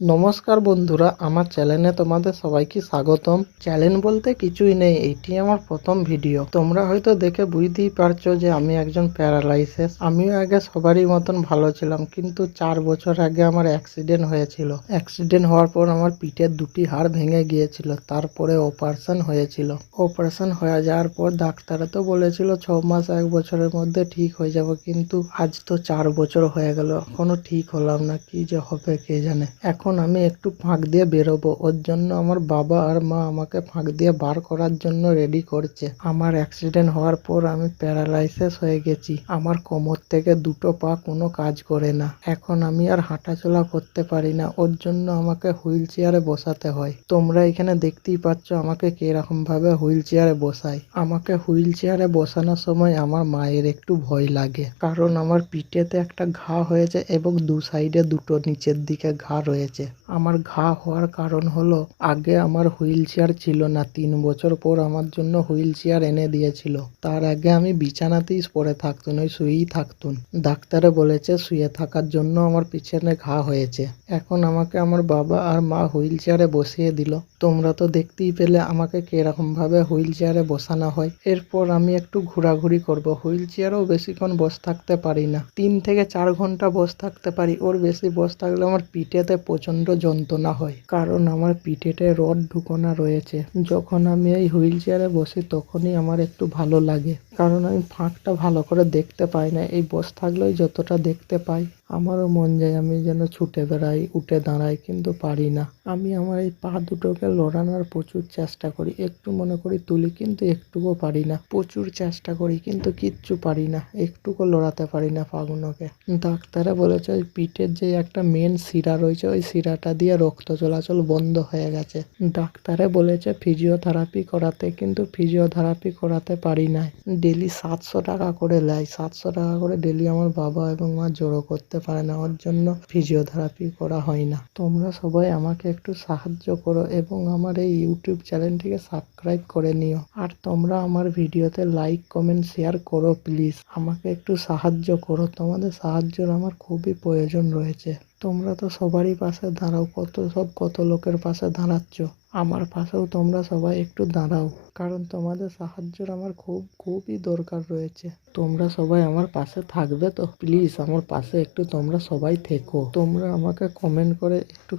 নমস্কার বন্ধুরা, আমার চ্যানেলে তোমাদের সবাইকে স্বাগতম। চ্যানেল বলতে কিছুই নেই, এইটি আমার প্রথম ভিডিও। তোমরা হয়তো দেখে বুঝতেই পারছো যে আমি একজন প্যারালাইসিস। আমিও আগে সবারই মতন ভালো ছিলাম, কিন্তু 4 বছর আগে আমার অ্যাক্সিডেন্ট হয়েছিল। অ্যাক্সিডেন্ট হওয়ার পর আমার পিঠের দুটি হাড় ভেঙে গিয়েছিল, তারপরে অপারেশন হয়েছিল। অপারেশন হয়ে যাওয়ার পর ডাক্তার তো বলেছিল 6 মাস 1 বছরের মধ্যে ঠিক হয়ে যাব, কিন্তু আজ তো 4 বছর হয়ে গেল, এখনো ঠিক হলাম না। কি যে হবে কে জানে। এখন আমি একটু ফাঁক দিয়ে বেরোবো, ওর জন্য আমার বাবা আর মা আমাকে ফাঁক দিয়ে বার করার জন্য রেডি করছে। আমার অ্যাক্সিডেন্ট হওয়ার পর আমি প্যারালাইসিস হয়ে গেছি। আমার কোমর থেকে দুটো পা কোনো কাজ করে না। এখন আমি আর হাঁটাচলা করতে পারি না, ওর জন্য আমাকে হুইল চেয়ারে বসাতে হয়। তোমরা এখানে দেখতেই পাচ্ছ আমাকে কিরকম ভাবে হুইল চেয়ারে বসায়। আমাকে হুইল চেয়ারে বসানোর সময় আমার মায়ের একটু ভয় লাগে, কারণ আমার পিঠেতে একটা ঘা হয়েছে এবং দু সাইডে দুটো নিচের দিকে ঘা রয়েছে। আমার ঘা হওয়ার কারণ হলো, আগে আমার হুইল চেয়ার ছিল না, 3 বছর পর আমার জন্য হুইল চেয়ার এনে দিয়েছিল। তার আগে আমি বিছানাতেই পড়ে থাকতুম, ওই শুয়েই থাকতুম। ডাক্তারে বলেছে শুয়ে থাকার জন্য আমার পিছনে ঘা হয়েছে। এখন আমাকে আমার বাবা আর মা হুইল চেয়ারে বসিয়ে দিল। তোমরা তো দেখতেই পেলে আমাকে কিরকম ভাবে হুইল চেয়ারে বসানো হয়। এরপর আমি একটু ঘোরাঘুরি করব। হুইল চেয়ারেও বেশিক্ষণ বসে থাকতে পারি না, 3 থেকে 4 ঘন্টা বসে থাকতে পারি। ওর বেশি বসে থাকলে আমার পিঠেতে প্রচণ্ড যন্ত্রণা হয়, কারণ আমার পিঠেতে রড ঢুকানো রয়েছে। যখন আমি এই হুইল চেয়ারে বসি তখনই আমার একটু ভালো লাগে, কারণ আমি ফাঁকটা ভালো করে দেখতে পাই না। এই বসে থাকলেই যতটা দেখতে পাই। আমারও মন যায় আমি যেন ছুটে বেড়াই, উঠে দাঁড়াই, কিন্তু পারি না। আমি আমার এই পা দুটোকে লড়ানোর প্রচুর চেষ্টা করি, একটু মনে করি তুলি, কিন্তু একটুও পারি না। প্রচুর চেষ্টা করি কিন্তু কিচ্ছু পারি না, একটুকু লড়াতে পারি না পাগুলোকে। ডাক্তারে বলেছে ওই পিঠের যে একটা মেন শিরা রয়েছে, ওই শিরাটা দিয়ে রক্ত চলাচল বন্ধ হয়ে গেছে। ডাক্তারে বলেছে ফিজিওথেরাপি করাতে, কিন্তু ফিজিওথেরাপি করাতে পারি না। ডেলি 700 টাকা করে নেয়, 700 টাকা করে ডেলি আমার বাবা এবং মা জোড়ো করতে পারে না, ওর জন্য ফিজিওথেরাপি করা হয় না। তোমরা সবাই আমাকে একটু সাহায্য করো এবং আমার এই ইউটিউব চ্যানেলটিকে সাবস্ক্রাইব করে নিও। আর তোমরা আমার ভিডিওতে লাইক, কমেন্ট, শেয়ার করো প্লিজ। আমাকে একটু সাহায্য করো, তোমাদের সাহায্যের আমার খুবই প্রয়োজন রয়েছে। তোমরা তো সবারই পাশে দাঁড়াও, কত লোকের পাশে দাঁড়াচ্ছ। আমার পাশেও তোমরা সবাই একটু দাঁড়াও, কারণ তোমাদের সাহায্যের আমার খুবই দরকার রয়েছে। তোমরা সবাই আমার পাশে থাকবে তো? প্লিজ আমার পাশে একটু তোমরা সবাই থেকো। তোমরা আমাকে কমেন্ট করে একটু